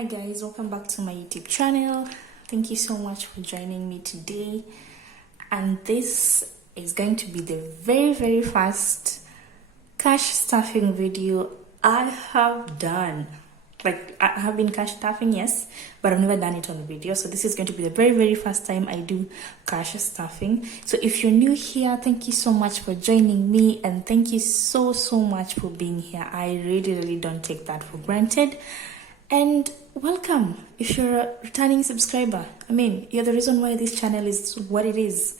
Hi guys, welcome back to my YouTube channel. Thank you so much for joining me today. And this is going to be the very first cash stuffing video I have done. Like, I have been cash stuffing, yes, but I've never done it on video. So this is going to be the very first time I do cash stuffing. So if you're new here, thank you so much for joining me, and thank you so much for being here. I really don't take that for granted. And welcome if you're a returning subscriber. I mean, you're the reason why this channel is what it is.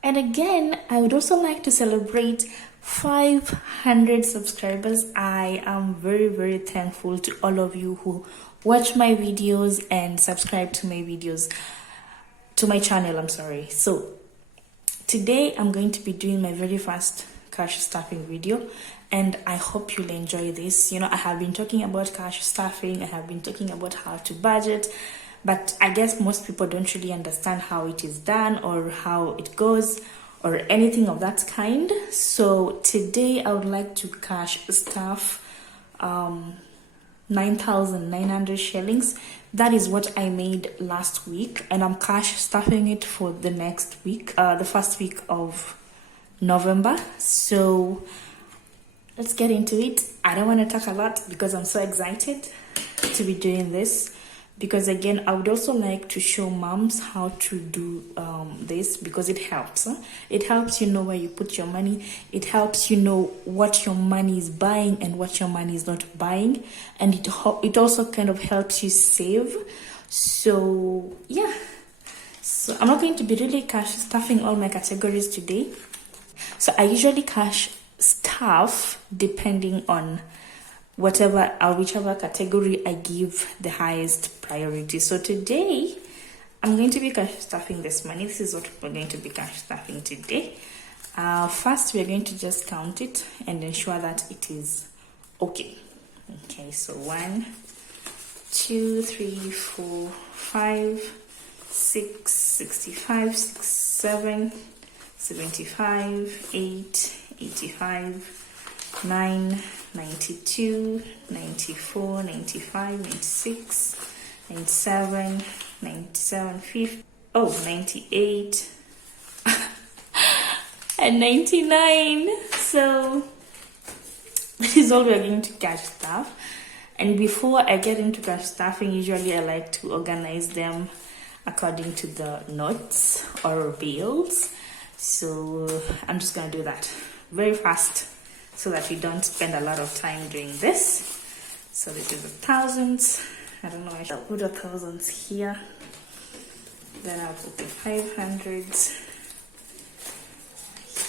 And again, I would also like to celebrate 500 subscribers. I am very thankful to all of you who watch my videos and subscribe to my videos, to my channel, I'm sorry. So today I'm going to be doing my very first cash stuffing video, and I hope you'll enjoy this. You know, I have been talking about cash stuffing, I have been talking about how to budget, but I guess most people don't really understand how it is done or how it goes or anything of that kind. So today I would like to cash stuff 9,900 shillings. That is what I made last week, and I'm cash stuffing it for the next week, the first week of November. So let's get into it. I don't want to talk a lot because I'm so excited to be doing this, because again, I would also like to show moms how to do this, because it helps. It helps you know where you put your money. It helps you know what your money is buying and what your money is not buying, and it also kind of helps you save. So yeah, so I'm not going to be really cash stuffing all my categories today. So I usually cash stuff depending on whatever or whichever category I give the highest priority. So today I'm going to be cash stuffing this money. This is what we're going to be cash stuffing today. First, we're going to just count it and ensure that it is okay. Okay, so 1, 2, 3, 4, 5, 6, 65, 6, 7, 75, 8, 85, 9, 92, 94, 95, 96, 97, 97, 50, 98, and 99. So this is all we're going to cash stuff. And before I get into cash stuffing, usually I like to organize them according to the notes or bills. So I'm just going to do that very fast so that we don't spend a lot of time doing this. So this is the thousands. I don't know, I shall put the thousands here. Then I'll put the 500s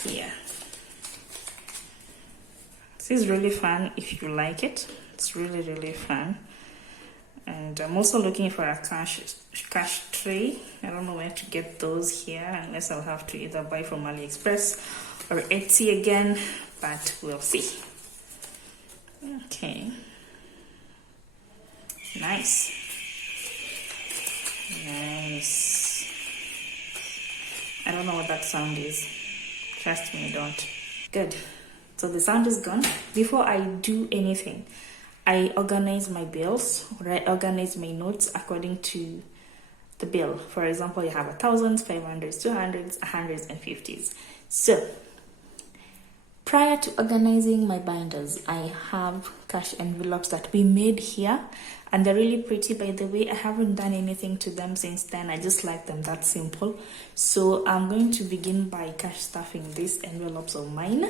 here. This is really fun if you like it. It's really fun. And I'm also looking for a cash tray. I don't know where to get those here, unless I'll have to either buy from AliExpress or Etsy again, but we'll see. Okay. Nice. I don't know what that sound is. Trust me, I don't. Good. So the sound is gone. Before I do anything, I organize my bills, or I organize my notes according to the bill. For example, you have 1,000s, 500s, 200s, 100s, and 50s. So prior to organizing my binders, I have cash envelopes that we made here, and they're really pretty, by the way. I haven't done anything to them since then. I just like them that simple. So I'm going to begin by cash stuffing these envelopes of mine.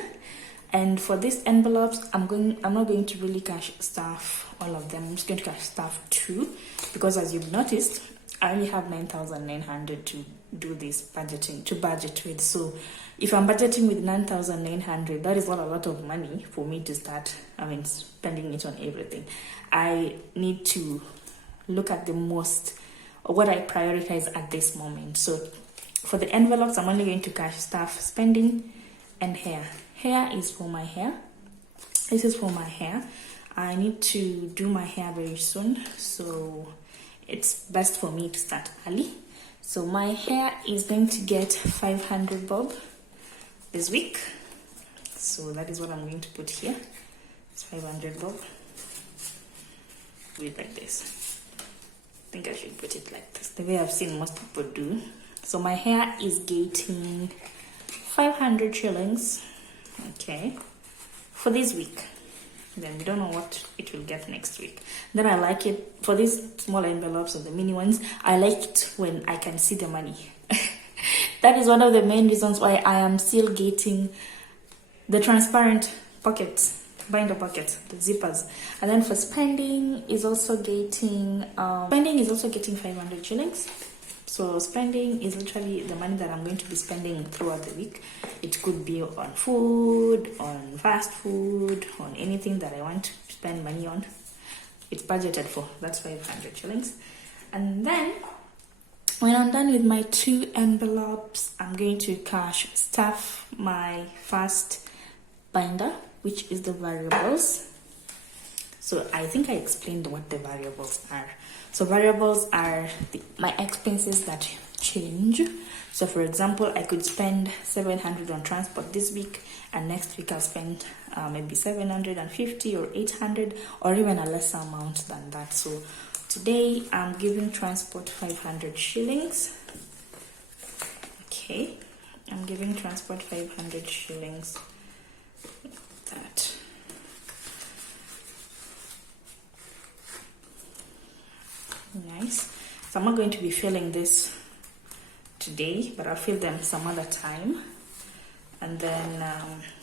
And for these envelopes, I'm not going to really cash stuff all of them. I'm just going to cash stuff 2, because as you've noticed, I only have 9,900 to do this budgeting, to budget with. So if I'm budgeting with 9,900, that is not a lot of money for me to start, spending it on everything. I need to look at the most, or what I prioritize at this moment. So for the envelopes, I'm only going to cash stuff spending and hair. Hair is for my hair. This is for my hair. I need to do my hair very soon, so it's best for me to start early. So my hair is going to get 500 bob this week. So that is what I'm going to put here. It's 500 bob. Do it like this. think I should put it like this, the way I've seen most people do. So my hair is getting 500 shillings, okay, for this week. Then we don't know what it will get next week. Then I like it for these small envelopes or the mini ones. I like it when I can see the money. That is one of the main reasons why I am still getting the transparent pockets, binder pockets, the zippers. And then for spending is also getting 500 shillings. So spending is literally the money that I'm going to be spending throughout the week. It could be on food, on fast food, on anything that I want to spend money on. It's budgeted for. That's 500 shillings. And then when I'm done with my 2 envelopes, I'm going to cash stuff my first binder, which is the variables. So I think I explained what the variables are. So variables are my expenses that change. So for example, I could spend 700 on transport this week, and next week I'll spend maybe 750 or 800 or even a lesser amount than that. So today I'm giving transport 500 shillings. Okay, I'm giving transport 500 shillings. That. Nice. So I'm not going to be filling this today, but I'll fill them some other time. And then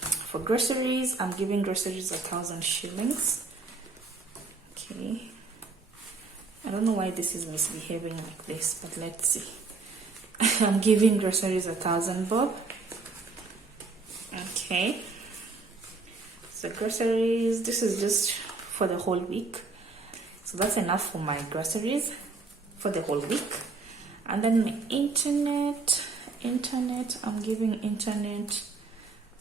for groceries, I'm giving groceries 1,000 shillings. Okay. I don't know why this is misbehaving like this, but let's see. I'm giving groceries 1,000 bob. Okay. So groceries, this is just for the whole week. So that's enough for my groceries for the whole week. And then my internet, I'm giving internet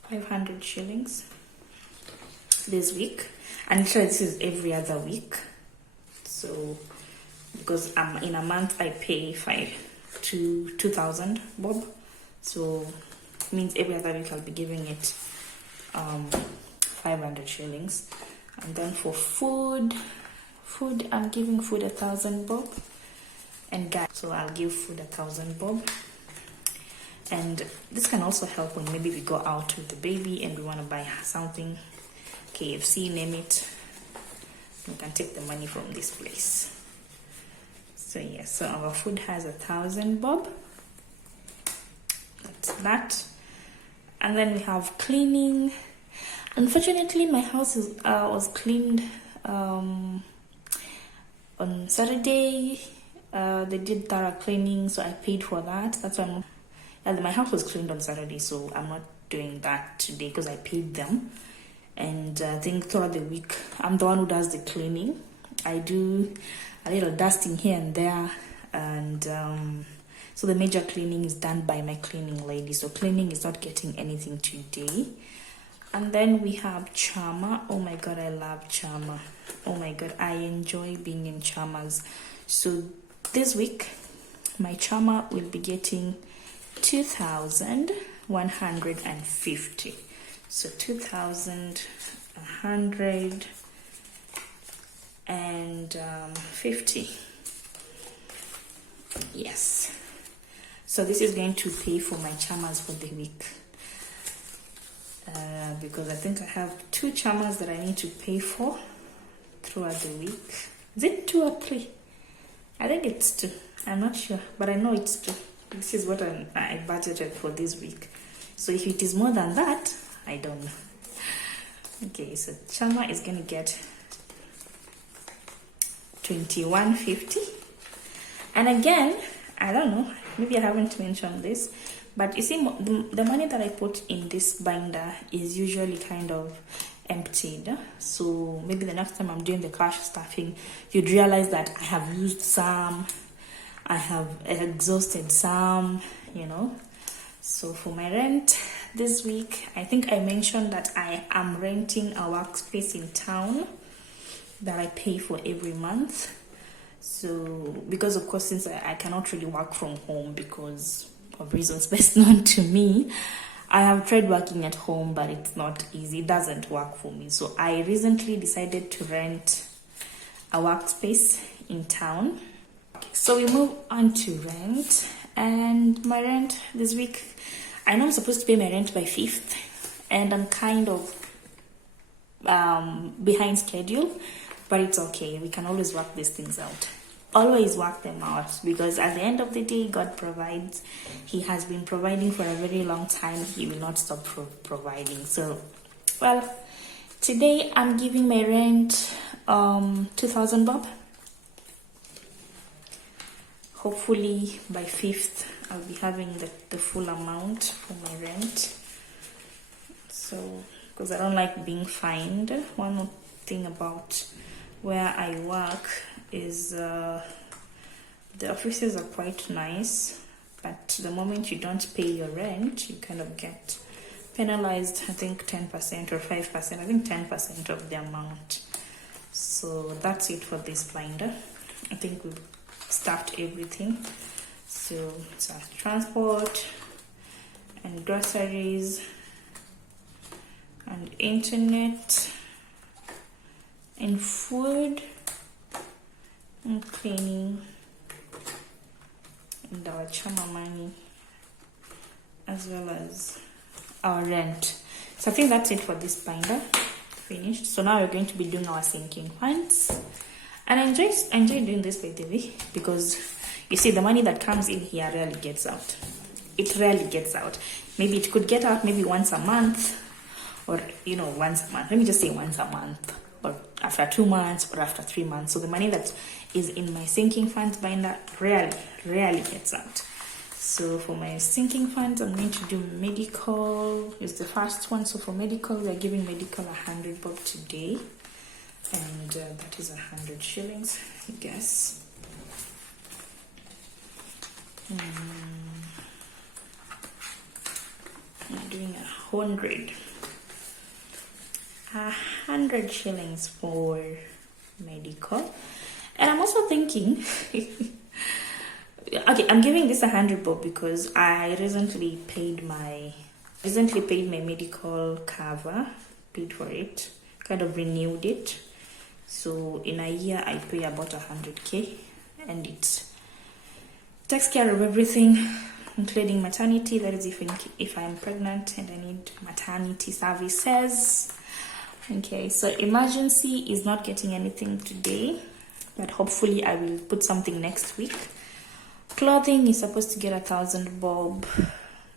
500 shillings this week. And sure, this is every other week. So because in a month I pay 2,000 bob. So it means every other week I'll be giving it 500 shillings. And then for food, I'm giving food 1,000 bob, and gas, so I'll give food 1,000 bob. And this can also help when maybe we go out with the baby and we want to buy something, KFC, name it. We can take the money from this place. So yes, so our food has 1,000 bob. That's that. And then we have cleaning. Unfortunately, my house was cleaned on Saturday. They did thorough cleaning, so I paid for that. That's why my house was cleaned on Saturday, so I'm not doing that today because I paid them. And I think throughout the week, I'm the one who does the cleaning. I do a little dusting here and there, and so the major cleaning is done by my cleaning lady. So cleaning is not getting anything today. And then we have Chama. Oh my god, I love Chama. Oh my god, I enjoy being in Chamas. So this week, my Chama will be getting 2,150. So 2,150. Yes. So this is going to pay for my Chamas for the week. Because I think I have 2 Chamas that I need to pay for throughout the week. Is it 2 or 3? I think it's 2. I'm not sure, but I know it's 2. This is what I budgeted for this week. So if it is more than that, I don't know. Okay, so Chama is going to get 2,150. And again, I don't know, maybe I haven't mentioned this, but you see, the money that I put in this binder is usually kind of emptied. So maybe the next time I'm doing the cash stuffing, you'd realize that I have used some, I have exhausted some, you know. So for my rent this week, I think I mentioned that I am renting a workspace in town that I pay for every month. So because of course, since I cannot really work from home because of reasons best known to me, I have tried working at home, but it's not easy. It doesn't work for me. So I recently decided to rent a workspace in town. So we move on to rent, and my rent this week, I know I'm supposed to pay my rent by 5th, and I'm kind of behind schedule, but it's okay. We can always work these things out. Always work them out, because at the end of the day, God provides. He has been providing for a very long time. He will not stop providing. So, well, today I'm giving my rent 2,000 bob. Hopefully by 5th I'll be having the full amount for my rent. So, because I don't like being fined. One more thing about where I work is the offices are quite nice, but the moment you don't pay your rent, you kind of get penalized. I think 10% or 5%. I think 10% of the amount. So that's it for this binder. I think we've stuffed everything. So it's transport and groceries and internet and food and cleaning and our chama money, as well as our rent. So I think that's it for this binder. Finished. So now we're going to be doing our sinking funds, and I enjoy doing this, by the way, because you see the money that comes in here rarely gets out. It rarely gets out. Maybe it could get out maybe once a month, or once a month. Let me just say once a month, or after 2 months, or after 3 months. So the money that is in my sinking funds binder rarely gets out. So for my sinking funds, I'm going to do medical. It's the first one. So for medical, we are giving medical 100 bob today, and that is 100 shillings, I guess. I'm doing 100 shillings for medical. And I'm also thinking, okay, I'm giving this 100 bob because I recently paid my medical cover, paid for it, kind of renewed it. So in a year, I pay about 100k, and it takes care of everything, including maternity. That is if I'm pregnant and I need maternity services. Okay, so emergency is not getting anything today, but hopefully I will put something next week. Clothing is supposed to get 1,000 bob,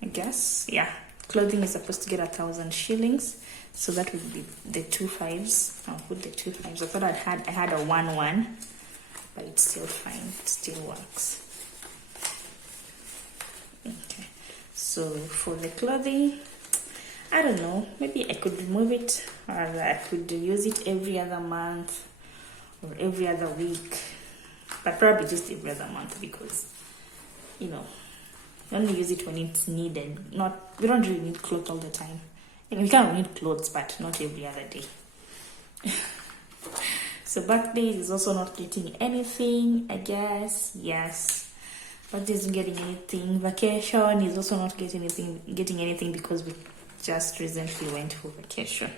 I guess. Yeah, clothing is supposed to get 1,000 shillings. So that would be the 2 5s. I'll put the 2 5s. I thought I had a 1-1, but it's still fine. It still works. Okay, so for the clothing, I don't know, maybe I could remove it, or I could use it every other month or every other week, but probably just every other month, because you only use it when it's needed. We don't really need clothes all the time. We kind of need clothes, but not every other day. So birthdays is also not getting anything, I guess. Yes, birthday isn't getting anything. Vacation is also not getting anything because we just recently went for vacation.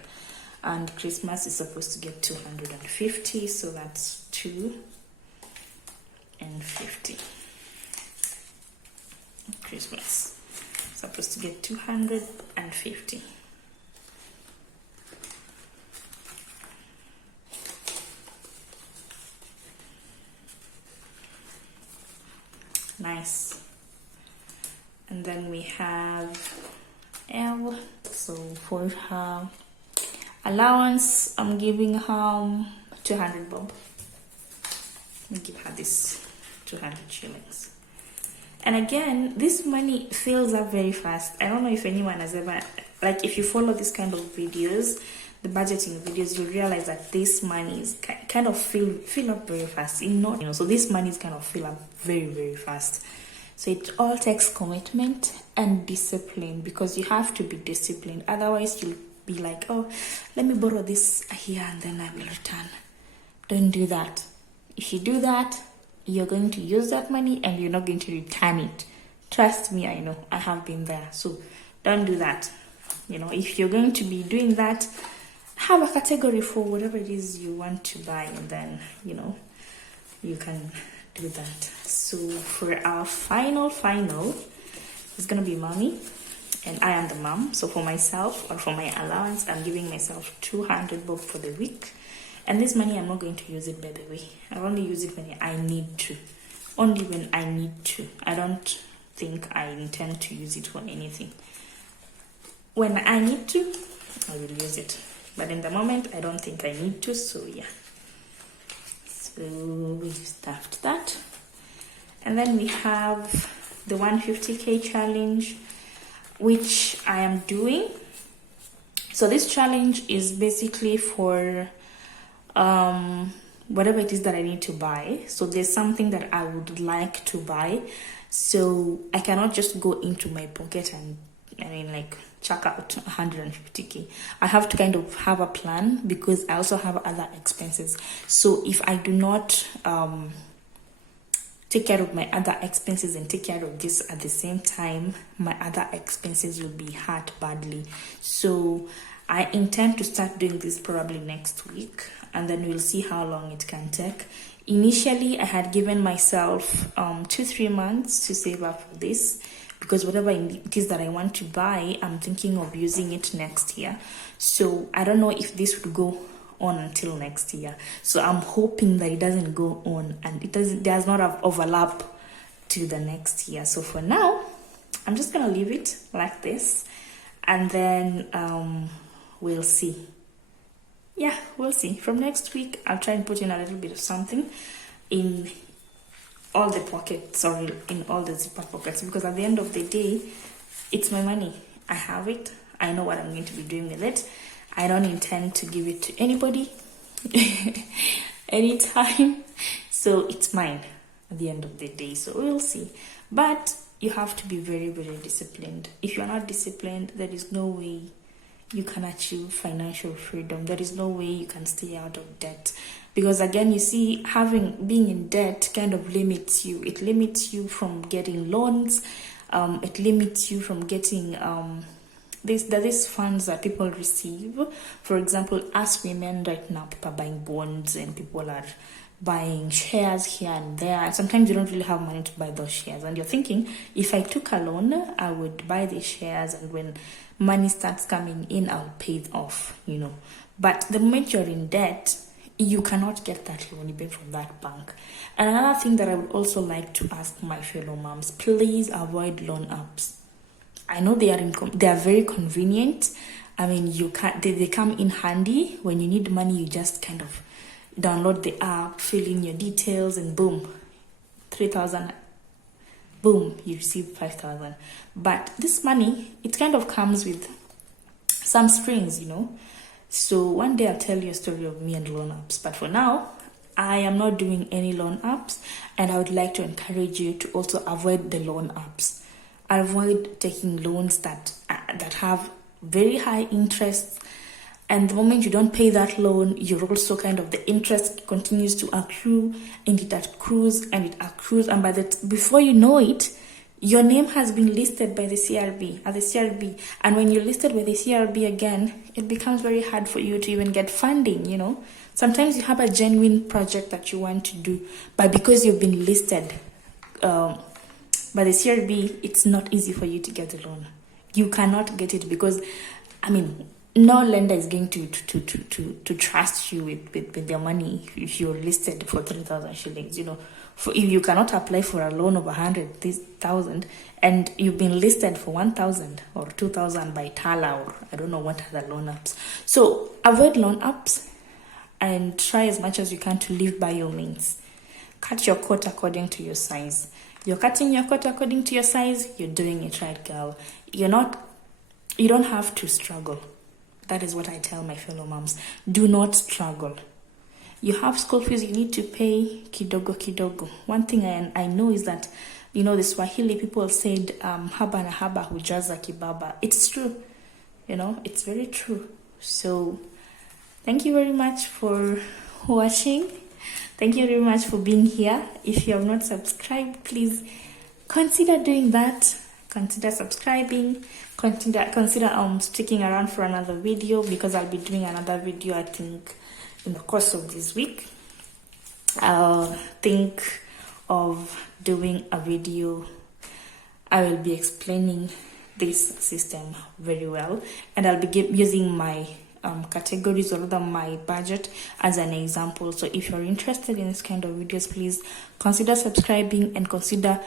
And Christmas is supposed to get 250, so that's 250. Christmas supposed to get 250. Nice. And then we have L. So for her allowance, I'm giving her 200 bob. Let me give her this 200 shillings. And again, this money fills up very fast. I don't know if anyone has ever, if you follow this kind of videos, the budgeting videos, you realize that this money is kind of fill up very fast. So this money is kind of fill up very, very fast. So it all takes commitment and discipline, because you have to be disciplined. Otherwise, you'll be like, oh, let me borrow this here and then I will return. Don't do that. If you do that, you're going to use that money and you're not going to return it. Trust me, I know. I have been there. So don't do that. If you're going to be doing that, have a category for whatever it is you want to buy, and then, you can do that. So for our final, it's gonna be mommy, and I am the mom. So for myself, or for my allowance, I'm giving myself 200 bob for the week. And this money, I'm not going to use it, by the way. I only use it when I need to. Only when I need to. I don't think I intend to use it for anything. When I need to, I will use it. But in the moment, I don't think I need to, so yeah. So we stuffed that. And then we have the 150k challenge, which I am doing. So this challenge is basically for whatever it is that I need to buy. So there's something that I would like to buy. So I cannot just go into my pocket and chuck out 150k. I have to kind of have a plan, because I also have other expenses. So if I do not take care of my other expenses and take care of this at the same time, my other expenses will be hurt badly. So I intend to start doing this probably next week, and then we'll see how long it can take. Initially, I had given myself 2-3 months to save up for this, because whatever it is that I want to buy, I'm thinking of using it next year. So I don't know if this would go on until next year. So I'm hoping that it doesn't go on, and there's not an overlap to the next year. So for now, I'm just gonna leave it like this, and then we'll see. Yeah, we'll see. From next week, I'll try and put in a little bit of something in all the pockets, or in all the zipper pockets, because at the end of the day, it's my money. I have it. I know what I'm going to be doing with it. I don't intend to give it to anybody anytime. So it's mine at the end of the day. So we'll see. But you have to be very, very disciplined. If you're not disciplined, there is no way you can achieve financial freedom. There is no way you can stay out of debt. Because again, you see, being in debt kind of limits you. It limits you from getting loans. It limits you from getting these funds that people receive. For example, us women right now, people are buying bonds and people are buying shares here and there. Sometimes you don't really have money to buy those shares, and you're thinking, if I took a loan, I would buy these shares, and when money starts coming in, I'll pay it off, But the moment you're in debt, you cannot get that loan even from that bank. And another thing that I would also like to ask my fellow moms, please avoid loan apps. I know they are very convenient. I mean, they come in handy. When you need money, you just kind of download the app, fill in your details, and boom, 3,000. Boom, you receive 5,000. But this money, it kind of comes with some strings, So one day I'll tell you a story of me and loan apps. But for now, I am not doing any loan apps, and I would like to encourage you to also avoid the loan apps. Avoid taking loans that have very high interest, and the moment you don't pay that loan, you're also the interest continues to accrue, and it accrues, and before you know it, your name has been listed by the CRB, and when you're listed by the CRB again, it becomes very hard for you to even get funding. Sometimes you have a genuine project that you want to do, but because you've been listed by the CRB, it's not easy for you to get a loan. You cannot get it because, no lender is going to trust you with their money if you're listed for 3,000 shillings. If you cannot apply for a loan of 100,000 and you've been listed for 1,000 or 2,000 by Tala, or I don't know what other loan apps. So avoid loan apps and try as much as you can to live by your means. Cut your coat according to your size. You're cutting your coat according to your size, you're doing it right, girl. You don't have to struggle. That is what I tell my fellow moms. Do not struggle. You have school fees you need to pay, kidogo. One thing I know is that, the Swahili people said, haba na haba hujaza kibaba. It's true. It's very true. So, thank you very much for watching. Thank you very much for being here. If you have not subscribed, please consider doing that. Consider subscribing. Consider sticking around for another video, because I'll be doing another video, I think, in the course of this week. I think of doing a video. I will be explaining this system very well, and I'll be using my categories, or rather my budget, as an example. So if you're interested in this kind of videos, please consider subscribing and consider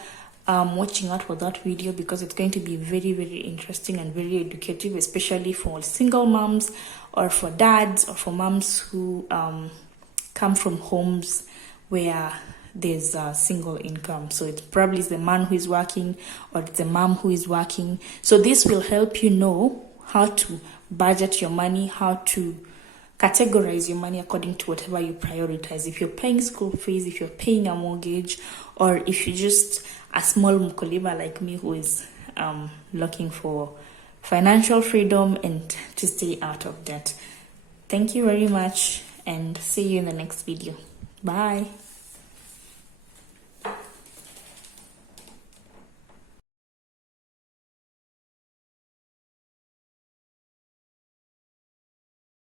watching out for that video, because it's going to be very, very interesting and very educative, especially for single moms, or for dads, or for moms who come from homes where there's a single income. So it probably is the man who is working, or it's the mom who is working. So this will help you know how to budget your money, how to categorize your money according to whatever you prioritize. If you're paying school fees, if you're paying a mortgage, or if you're just a small mkulima like me who is looking for financial freedom and to stay out of debt. Thank you very much, and see you in the next video. Bye.